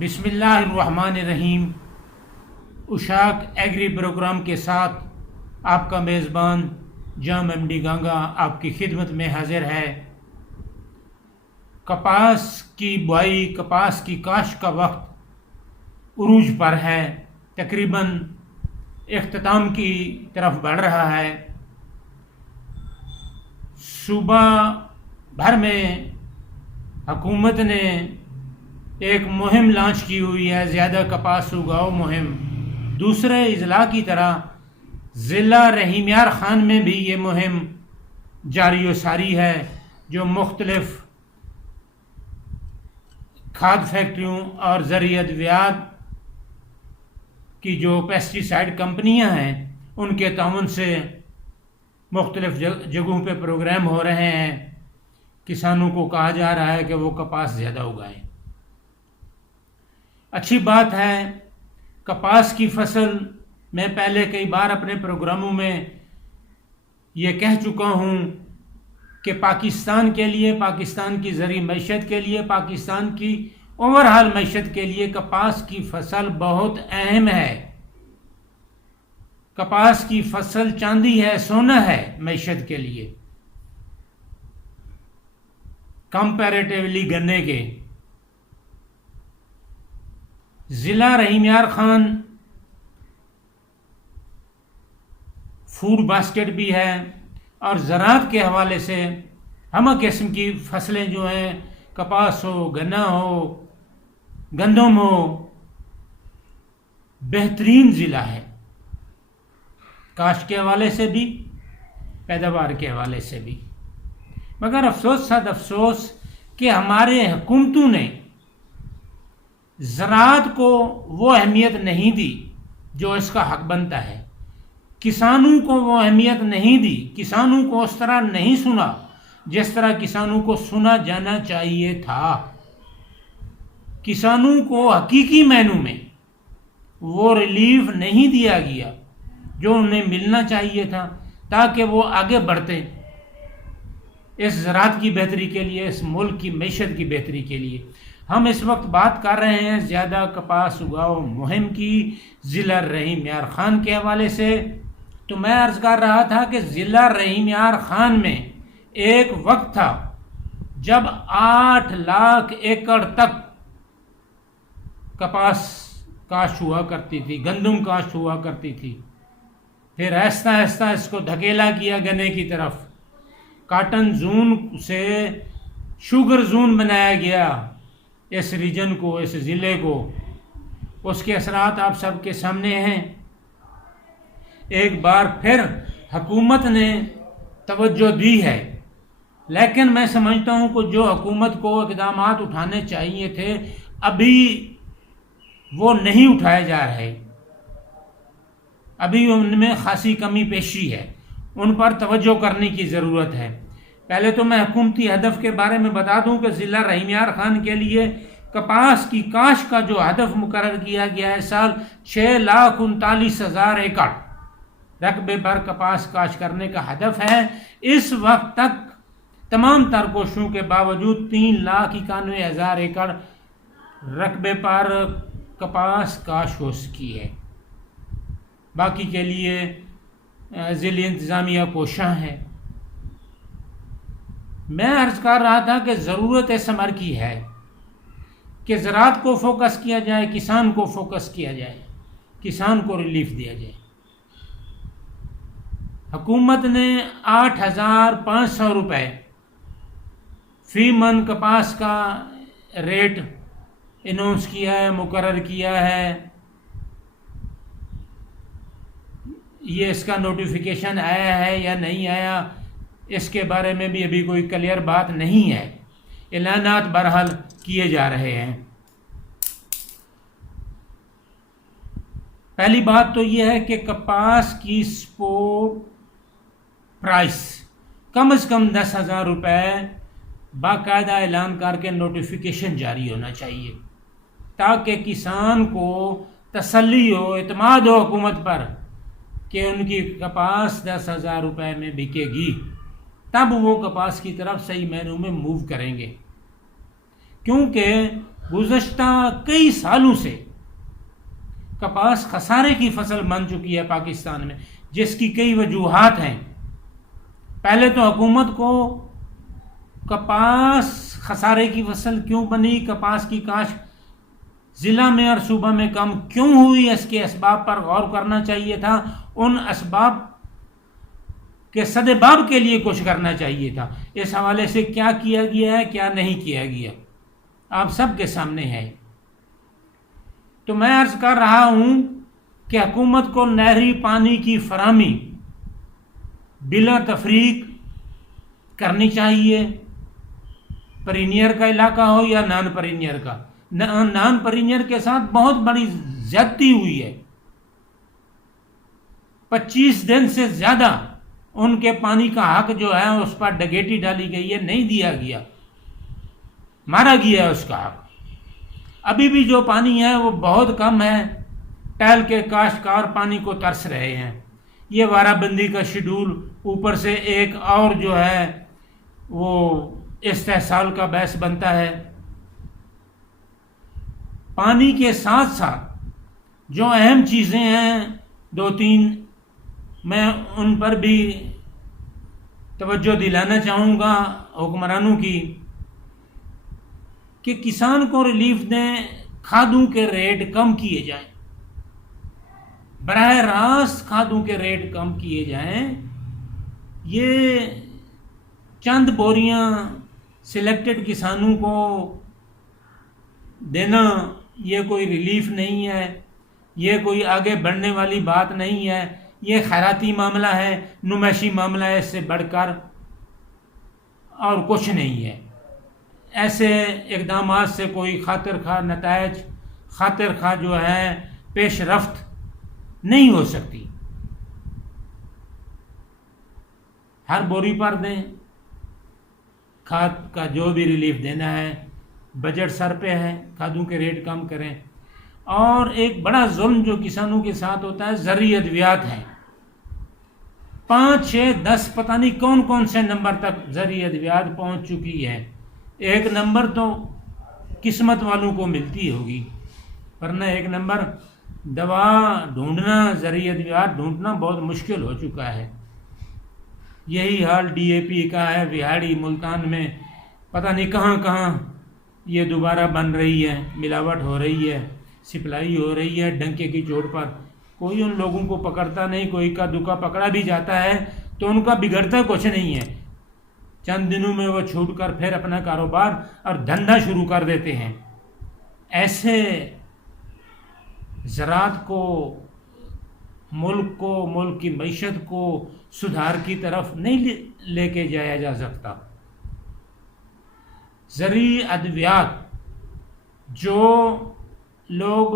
بسم اللہ الرحمن الرحیم۔ اشاق ایگری پروگرام کے ساتھ آپ کا میزبان جام ایم ڈی گانگا آپ کی خدمت میں حاضر ہے۔ کپاس کی بوائی، کپاس کی کاشت کا وقت عروج پر ہے، تقریباً اختتام کی طرف بڑھ رہا ہے۔ صوبہ بھر میں حکومت نے ایک مہم لانچ کی ہوئی ہے، زیادہ کپاس اگاؤ مہم۔ دوسرے اضلاع کی طرح ضلع رحیم یار خان میں بھی یہ مہم جاری و ساری ہے، جو مختلف کھاد فیکٹریوں اور زرعی ادویات کی جو پیسٹی سائیڈ کمپنیاں ہیں ان کے تعاون سے مختلف جگہوں پہ پروگرام ہو رہے ہیں۔ کسانوں کو کہا جا رہا ہے کہ وہ کپاس زیادہ اگائیں۔ اچھی بات ہے۔ کپاس کی فصل میں پہلے کئی بار اپنے پروگراموں میں یہ کہہ چکا ہوں کہ پاکستان کے لیے، پاکستان کی زرعی معیشت کے لیے، پاکستان کی اوورآل معیشت کے لیے کپاس کی فصل بہت اہم ہے۔ کپاس کی فصل چاندی ہے، سونا ہے معیشت کے لیے، کمپیریٹیولی گنے کے۔ ضلع رحیم یار خان فوڈ باسکٹ بھی ہے، اور زراعت کے حوالے سے ہمہ قسم کی فصلیں جو ہیں، کپاس ہو، گنا ہو، گندم ہو، بہترین ضلع ہے، کاشت کے حوالے سے بھی، پیداوار کے حوالے سے بھی۔ مگر افسوس صد افسوس کہ ہمارے حکومتوں نے زراعت کو وہ اہمیت نہیں دی جو اس کا حق بنتا ہے، کسانوں کو وہ اہمیت نہیں دی، کسانوں کو اس طرح نہیں سنا جس طرح کسانوں کو سنا جانا چاہیے تھا۔ کسانوں کو حقیقی معنوں میں وہ ریلیف نہیں دیا گیا جو انہیں ملنا چاہیے تھا، تاکہ وہ آگے بڑھتے اس زراعت کی بہتری کے لیے، اس ملک کی معیشت کی بہتری کے لیے۔ ہم اس وقت بات کر رہے ہیں زیادہ کپاس اگاؤ مہم کی، ضلع رحیم یار خان کے حوالے سے۔ تو میں عرض کر رہا تھا کہ ضلع رحیم یار خان میں ایک وقت تھا جب 8 لاکھ ایکڑ تک کپاس کاشت ہوا کرتی تھی، گندم کاشت ہوا کرتی تھی۔ پھر آہستہ آہستہ اس کو دھکیلا کیا گنے کی طرف، کاٹن زون سے شوگر زون بنایا گیا اس ریجن کو، اس ضلع کو۔ اس کے اثرات آپ سب کے سامنے ہیں۔ ایک بار پھر حکومت نے توجہ دی ہے، لیکن میں سمجھتا ہوں کہ جو حکومت کو اقدامات اٹھانے چاہیے تھے ابھی وہ نہیں اٹھائے جا رہے، ابھی ان میں خاصی کمی پیشی ہے، ان پر توجہ کرنے کی ضرورت ہے۔ پہلے تو میں حکومتی ہدف کے بارے میں بتا دوں کہ ضلع رحیم یار خان کے لیے کپاس کی کاشت کا جو ہدف مقرر کیا گیا ہے، سال 6,39,000 ایکڑ رقبے پر کپاس کاشت کرنے کا ہدف ہے۔ اس وقت تک تمام تر کوششوں کے باوجود 3,91,000 ایکڑ رقبے پر کپاس کاشت ہو سکی ہے۔ باقی کے لیے ضلعی انتظامیہ کوشاں ہے۔ میں عرض کر رہا تھا کہ ضرورت اس امر کی ہے کہ زراعت کو فوکس کیا جائے، کسان کو فوکس کیا جائے، کسان کو ریلیف دیا جائے۔ حکومت نے 8,500 روپے فی من کپاس کا ریٹ اناؤنس کیا ہے، مقرر کیا ہے۔ یہ اس کا نوٹیفیکیشن آیا ہے یا نہیں آیا، اس کے بارے میں بھی ابھی کوئی کلیئر بات نہیں ہے۔ اعلانات بہرحال کیے جا رہے ہیں۔ پہلی بات تو یہ ہے کہ کپاس کی سپوٹ پرائس کم از کم 10,000 روپے باقاعدہ اعلان کر کے نوٹیفیکیشن جاری ہونا چاہیے، تاکہ کسان کو تسلی ہو، اعتماد ہو حکومت پر کہ ان کی کپاس 10,000 روپے میں بکے گی، تب وہ کپاس کی طرف صحیح معنوں میں موو کریں گے۔ کیونکہ گزشتہ کئی سالوں سے کپاس خسارے کی فصل بن چکی ہے پاکستان میں، جس کی کئی وجوہات ہیں۔ پہلے تو حکومت کو کپاس خسارے کی فصل کیوں بنی، کپاس کی کاشت ضلع میں اور صوبہ میں کم کیوں ہوئی، اس کے اسباب پر غور کرنا چاہیے تھا، ان اسباب کے سدباب کے لیے کچھ کرنا چاہیے تھا۔ اس حوالے سے کیا کیا گیا ہے، کیا نہیں کیا گیا، آپ سب کے سامنے ہے۔ تو میں عرض کر رہا ہوں کہ حکومت کو نہری پانی کی فراہمی بلا تفریق کرنی چاہیے، پرینیئر کا علاقہ ہو یا نان پرینیئر کا۔ نان پرینیئر کے ساتھ بہت بڑی زیادتی ہوئی ہے، 25 دن سے زیادہ ان کے پانی کا حق جو ہے اس پر ڈکیٹی ڈالی گئی ہے، نہیں دیا گیا، مارا گیا ہے اس کا حق۔ ابھی بھی جو پانی ہے وہ بہت کم ہے، ٹیل کے کاشتکار پانی کو ترس رہے ہیں۔ یہ وارہ بندی کا شیڈول، اوپر سے ایک اور جو ہے وہ استحصال کا باعث بنتا ہے۔ پانی کے ساتھ ساتھ جو اہم چیزیں ہیں 2-3 میں ان پر بھی توجہ دلانا چاہوں گا حکمرانوں کی، کہ کسان کو ریلیف دیں، کھادوں کے ریٹ کم کیے جائیں، براہ راست کھادوں کے ریٹ کم کیے جائیں۔ یہ چند بوریاں سلیکٹڈ کسانوں کو دینا یہ کوئی ریلیف نہیں ہے، یہ کوئی آگے بڑھنے والی بات نہیں ہے، یہ خیراتی معاملہ ہے، نمائشی معاملہ ہے، اس سے بڑھ کر اور کچھ نہیں ہے۔ ایسے اقدامات سے کوئی خاطر خواہ نتائج، خاطر خواہ جو ہے پیش رفت نہیں ہو سکتی۔ ہر بوری پر دیں، کھاد کا جو بھی ریلیف دینا ہے، بجٹ سر پہ ہے، کھادوں کے ریٹ کم کریں۔ اور ایک بڑا ظلم جو کسانوں کے ساتھ ہوتا ہے، زرعی ادویات ہیں، 5, 6, 10 پتہ نہیں کون کون سے نمبر تک زرعی ادویات پہنچ چکی ہے۔ ایک نمبر تو قسمت والوں کو ملتی ہوگی، ورنہ ایک نمبر دوا ڈھونڈنا، زرعی ادویات ڈھونڈنا بہت مشکل ہو چکا ہے۔ یہی حال ڈی اے پی کا ہے، وہاڑی ملتان میں پتہ نہیں کہاں کہاں یہ دوبارہ بن رہی ہے، ملاوٹ ہو رہی ہے، سپلائی ہو رہی ہے ڈنکے کی چوٹ پر۔ کوئی ان لوگوں کو پکڑتا نہیں، کوئی کا دکا پکڑا بھی جاتا ہے تو ان کا بگڑتا کچھ نہیں ہے، چند دنوں میں وہ چھوٹ کر پھر اپنا کاروبار اور دھندا شروع کر دیتے ہیں۔ ایسے زراعت کو، ملک کی معیشت کو سدھار کی طرف نہیں لے کے جایا جا سکتا۔ زرعی ادویات جو لوگ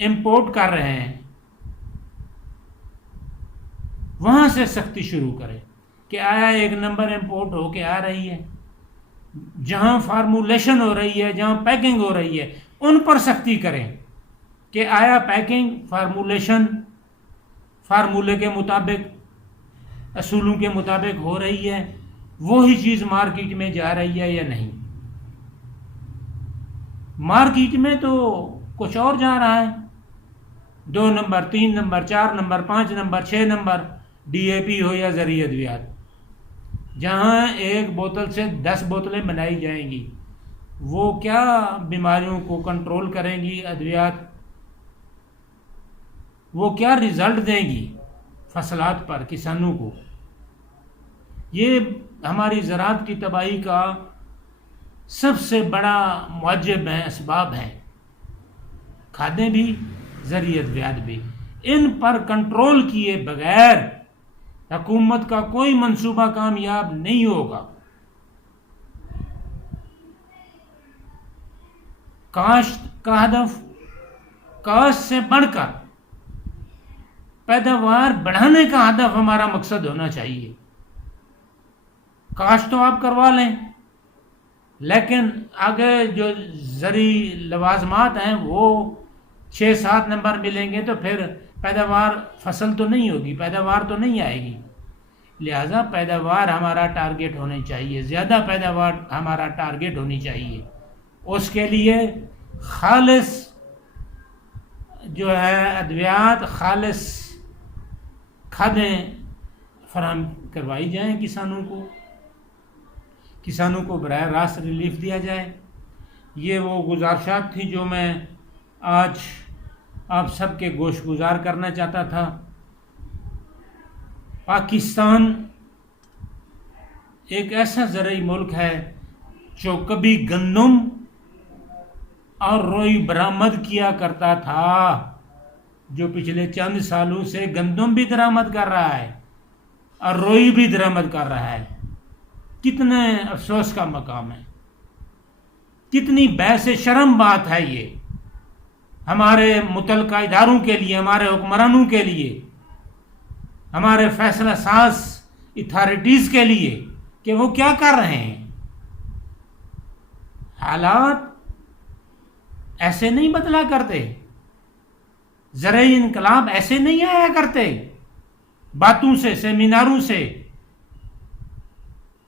امپورٹ کر رہے ہیں وہاں سے سختی شروع کریں کہ آیا ایک نمبر امپورٹ ہو کے آ رہی ہے، جہاں فارمولیشن ہو رہی ہے، جہاں پیکنگ ہو رہی ہے ان پر سختی کریں کہ آیا پیکنگ فارمولیشن فارمولے کے مطابق، اصولوں کے مطابق ہو رہی ہے، وہی چیز مارکیٹ میں جا رہی ہے یا نہیں۔ مارکیٹ میں تو کچھ اور جا رہا ہے، 2 number, 3 number, 4 number, 5 number, 6 number, D A P ہو یا زرعی ادویات، جہاں ایک بوتل سے 10 بوتلیں بنائی جائیں گی، وہ کیا بیماریوں کو کنٹرول کریں گی ادویات، وہ کیا رزلٹ دیں گی فصلات پر، کسانوں کو۔ یہ ہماری زراعت کی تباہی کا سب سے بڑا معجب ہے، اسباب ہیں، کھادیں بھی، زرعی ادویات بھی۔ ان پر کنٹرول کیے بغیر حکومت کا کوئی منصوبہ کامیاب نہیں ہوگا۔ کاشت کا ہدف، کاشت سے بڑھ کر پیداوار بڑھانے کا ہدف ہمارا مقصد ہونا چاہیے۔ کاشت تو آپ کروا لیں، لیکن آگے جو زرعی لوازمات ہیں وہ 6-7 نمبر ملیں گے تو پھر پیداوار، فصل تو نہیں ہوگی، پیداوار تو نہیں آئے گی۔ لہذا پیداوار ہمارا ٹارگیٹ ہونی چاہیے، زیادہ پیداوار ہمارا ٹارگیٹ ہونی چاہیے، اس کے لیے خالص جو ہے ادویات، خالص کھادیں فراہم کروائی جائیں کسانوں کو براہ راست ریلیف دیا جائے۔ یہ وہ گزارشات تھی جو میں آج آپ سب کے گوش گزار کرنا چاہتا تھا۔ پاکستان ایک ایسا زرعی ملک ہے جو کبھی گندم اور روئی برآمد کیا کرتا تھا، جو پچھلے چند سالوں سے گندم بھی درآمد کر رہا ہے اور روئی بھی درآمد کر رہا ہے۔ کتنے افسوس کا مقام ہے، کتنی بحث شرم بات ہے یہ ہمارے متعلقہ اداروں کے لیے، ہمارے حکمرانوں کے لیے، ہمارے فیصلہ ساز اتھارٹیز کے لیے کہ وہ کیا کر رہے ہیں۔ حالات ایسے نہیں بدلا کرتے، زرعی انقلاب ایسے نہیں آیا کرتے باتوں سے، سیمیناروں سے۔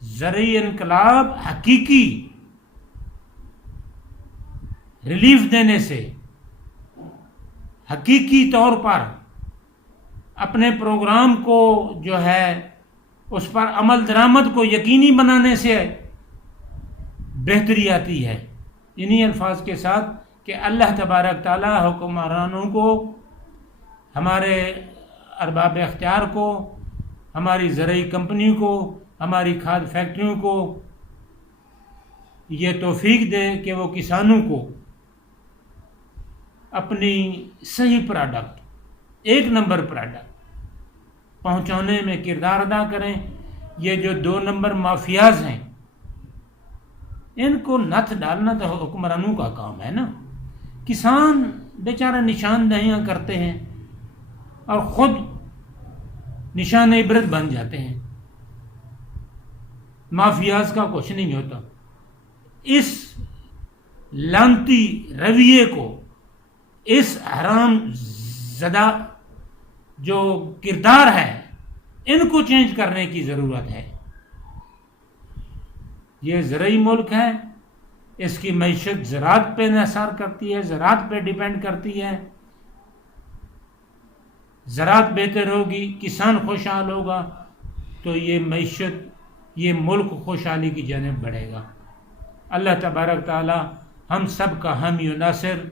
زرعی انقلاب حقیقی ریلیف دینے سے، حقیقی طور پر اپنے پروگرام کو جو ہے اس پر عمل درآمد کو یقینی بنانے سے بہتری آتی ہے۔ انہی الفاظ کے ساتھ کہ اللہ تبارک تعالی حکمرانوں کو، ہمارے ارباب اختیار کو، ہماری زرعی کمپنیوں کو، ہماری کھاد فیکٹریوں کو یہ توفیق دے کہ وہ کسانوں کو اپنی صحیح پروڈکٹ، ایک نمبر پروڈکٹ پہنچانے میں کردار ادا کریں۔ یہ جو 2 نمبر مافیاز ہیں، ان کو نتھ ڈالنا تو حکمرانوں کا کام ہے نا۔ کسان بیچارہ نشاندہیاں کرتے ہیں اور خود نشان عبرت بن جاتے ہیں، مافیاز کا کچھ نہیں ہوتا۔ اس لعنتی رویے کو، اس حرام زدہ جو کردار ہے، ان کو چینج کرنے کی ضرورت ہے۔ یہ زرعی ملک ہے، اس کی معیشت زراعت پہ انحصار کرتی ہے، زراعت پہ ڈیپینڈ کرتی ہے۔ زراعت بہتر ہوگی، کسان خوشحال ہوگا تو یہ معیشت، یہ ملک خوشحالی کی جانب بڑھے گا۔ اللہ تبارک تعالی ہم سب کا حامی و ناصر